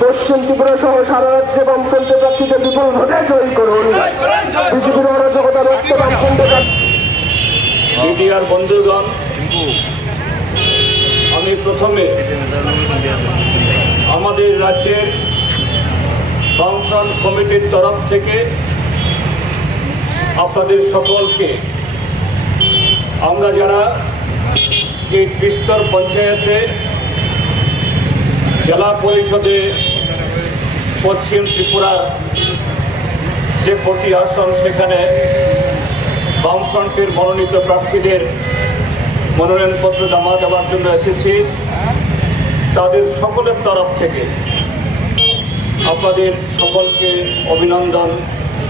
পশ্চিম ত্রিপুরা সহ সারা রাজ্যে বামফ্রন্টে প্রার্থীকে বিপুল ভোটে জয়ী করুন। বিজেপির অরাজকতা রুখতে বামফ্রন্টে। মিডিয়ার বন্ধুগণ, আমি প্রথমে আমাদের রাজ্যের বামফ্রন্ট কমিটির তরফ থেকে আপনাদের সকলকে, আমরা যারা এই ত্রিস্তর পঞ্চায়েতে জেলা পরিষদে পশ্চিম ত্রিপুরার যে 40 আসন, সেখানে বামফ্রন্টের মনোনীত প্রার্থীদের মনোনয়নপত্র জমা দেওয়ার জন্য এসেছি, তাদের সকলের তরফ থেকে আপনাদের সকলকে অভিনন্দন,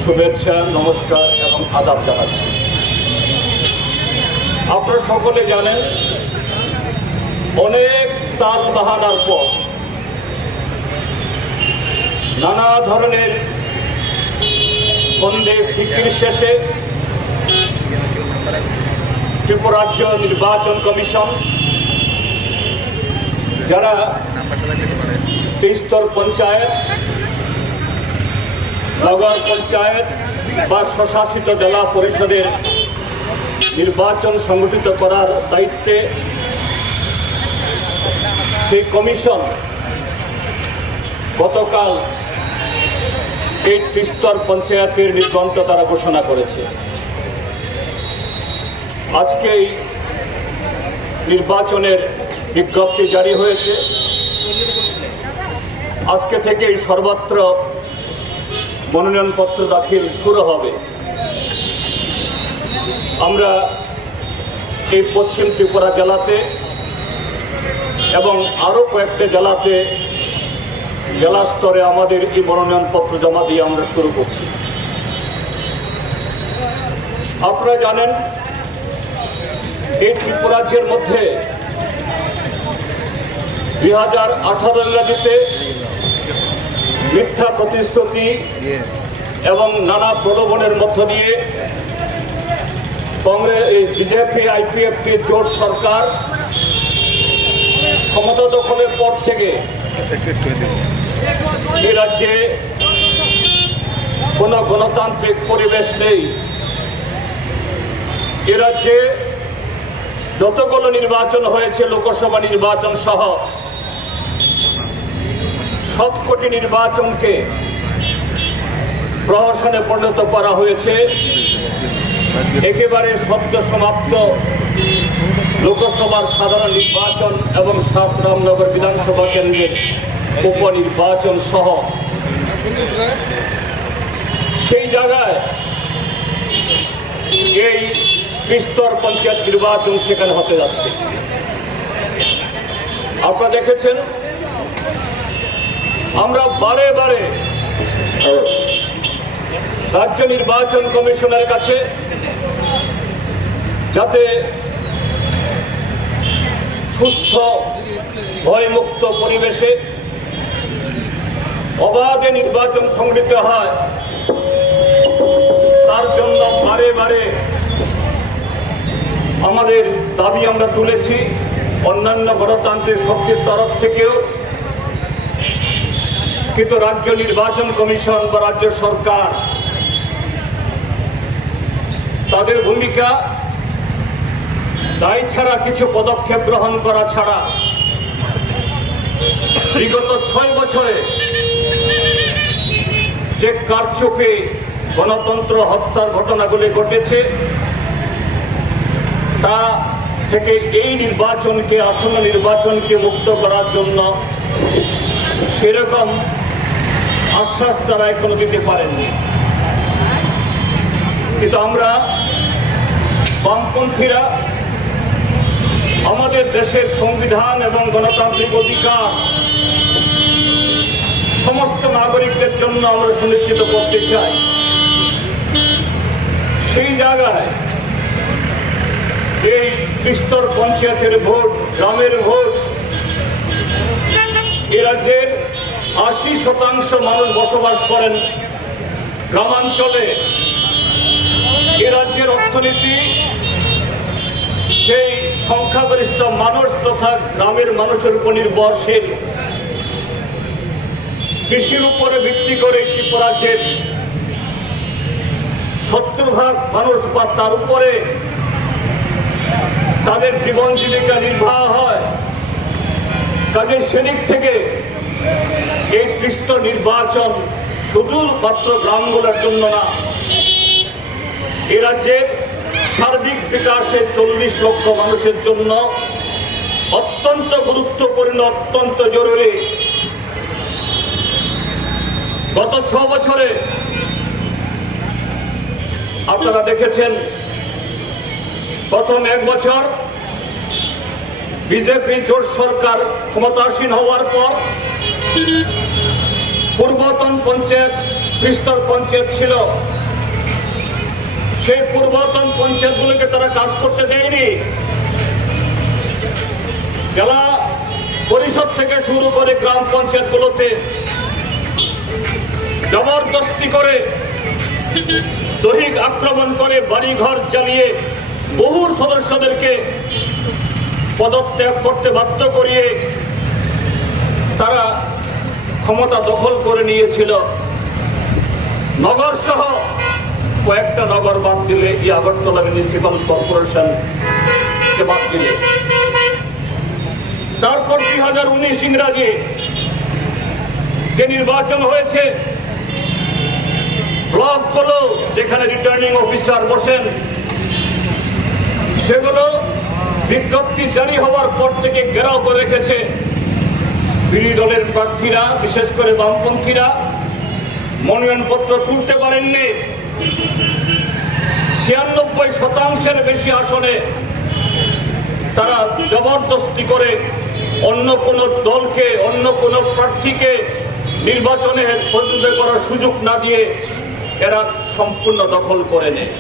শুভেচ্ছা, নমস্কার এবং আদাব জানাচ্ছি। আপনারা সকলে জানেন, অনেক তাল বাহানার পর, নানা ধরনের বন্দে ফিকির শেষে ত্রিপুরা রাজ্য নির্বাচন কমিশন, যারা ত্রিস্তর পঞ্চায়েত, নগর পঞ্চায়েত বা স্বশাসিত জেলা পরিষদের নির্বাচন সংগঠিত করার দায়িত্বে, সেই কমিশন গতকাল এই ত্রিস্তর পঞ্চায়েতের নির্ঘণ্ট তারা ঘোষণা করেছে। আজকে এই নির্বাচনের বিজ্ঞপ্তি জারি হয়েছে। আজকে থেকেই সর্বত্র মনোনয়নপত্র দাখিল শুরু হবে। আমরা এই পশ্চিম ত্রিপুরা জেলাতে এবং আরও কয়েকটা জেলাতে জেলা স্তরে আমাদের এই মনোনয়নপত্র জমা দিয়ে আমরা শুরু করছি। আপনারা জানেন, এই ত্রিপুরা রাজ্যের মধ্যে 2018 ইংরাজিতে মিথ্যা প্রতিশ্রুতি এবং নানা প্রলোভনের মধ্য দিয়ে কংগ্রেস, বিজেপি, আইপিএফটি জোট সরকার ক্ষমতা দখলের পর থেকে এই রাজ্যে কোনো গণতান্ত্রিক পরিবেশ নেই। এ রাজ্যে যতগুলো নির্বাচন হয়েছে, লোকসভা নির্বাচন সহ সবকটি নির্বাচনকে প্রহসনে পরিণত করা হয়েছে। একেবারে সদ্য সমাপ্ত লোকসভার সাধারণ নির্বাচন এবং 7 রামনগর বিধানসভা কেন্দ্রের উপনির্বাচন সহ সেই জায়গায় এই ত্রিস্তর পঞ্চায়েত নির্বাচন সেখানে হতে যাচ্ছে। আপনারা দেখেছেন, আমরা বারে বারে রাজ্য নির্বাচন কমিশনের কাছে যাতে সুস্থ, ভয়মুক্ত পরিবেশে অবাধে নির্বাচন সংগঠিত হয়, তার জন্য বারে বারে আমাদের দাবি আমরা তুলেছি। অন্যান্য গণতান্ত্রিক শক্তির তরফ থেকেও, কিন্তু রাজ্য নির্বাচন কমিশন বা রাজ্য সরকার তাদের ভূমিকা দায় ছাড়া কিছু পদক্ষেপ গ্রহণ করা ছাড়া বিগত 6 বছরে যে কারচুপি, গণতন্ত্র হত্যার ঘটনাগুলি ঘটেছে, তা থেকে এই নির্বাচনকে, আসন্ন নির্বাচনকে মুক্ত করার জন্য সেরকম আশ্বাস তারা এখনো দিতে পারেননি। কিন্তু আমরা বামপন্থীরা আমাদের দেশের সংবিধান এবং গণতান্ত্রিক অধিকার সমস্ত নাগরিকদের জন্য আমরা সুনিশ্চিত করতে চাই। সেই জায়গায় এই ত্রিস্তর পঞ্চায়েতের ভোট, গ্রামের ভোট, এ রাজ্যের 80% মানুষ বসবাস করেন গ্রামাঞ্চলে। এ রাজ্যের অর্থনীতি সেই সংখ্যাগরিষ্ঠ মানুষ তথা গ্রামের মানুষের উপর নির্ভরশীল, কৃষির উপরে ভিত্তি করে ত্রিপুরা রাজ্যের 70% মানুষ বা তার উপরে তাদের জীবন জীবিকা নির্বাহ হয়। কাজের সেদিক থেকে এই কৃষ্ণ নির্বাচন শুধুমাত্র গ্রামগুলোর জন্য না, এ রাজ্যের সার্বিক বিকাশে 40 লক্ষ মানুষের জন্য অত্যন্ত গুরুত্বপূর্ণ, অত্যন্ত জরুরি। গত 6 বছরে আপনারা দেখেছেন, প্রথম 1 বছর বিজেপি জোট সরকার ক্ষমতাসীন হওয়ার পর পূর্বতন পঞ্চায়েত, ত্রিস্তর পঞ্চায়েত ছিল, সেই পূর্বতন পঞ্চায়েতগুলোকে তারা কাজ করতে দেয়নি। জেলা পরিষদ থেকে শুরু করে গ্রাম পঞ্চায়েতগুলোতে জবরদস্তি করে, দৈহিক আক্রমণ করে, বাড়িঘর জ্বালিয়ে বহু সদস্যদেরকে পদত্যাগ করতে বাধ্য করিয়ে তারা ক্ষমতা দখল করে নিয়েছিল। নগর সহ কয়েকটা নগর বাদ দিলে, এই আগরতলা মিউনিসিপাল কর্পোরেশন বাদ দিলে, তারপর 2019 ইংরাজি যে নির্বাচন হয়েছে, ব্লকগুলো যেখানে রিটার্নিং অফিসার বসেন, সেগুলো বিজ্ঞপ্তি জারি হওয়ার পর থেকে ঘেরাও করে রেখেছে। বিরোধী দলের প্রার্থীরা, বিশেষ করে বামপন্থীরা মনোনয়নপত্র তুলতে পারেননি। 96% বেশি আসনে তারা জবরদস্তি করে অন্য কোন দলকে, অন্য কোন প্রার্থীকে নির্বাচনে প্রতিদ্বন্দ্বিতা করার সুযোগ না দিয়ে এরা সম্পূর্ণ দখল করে নেয়।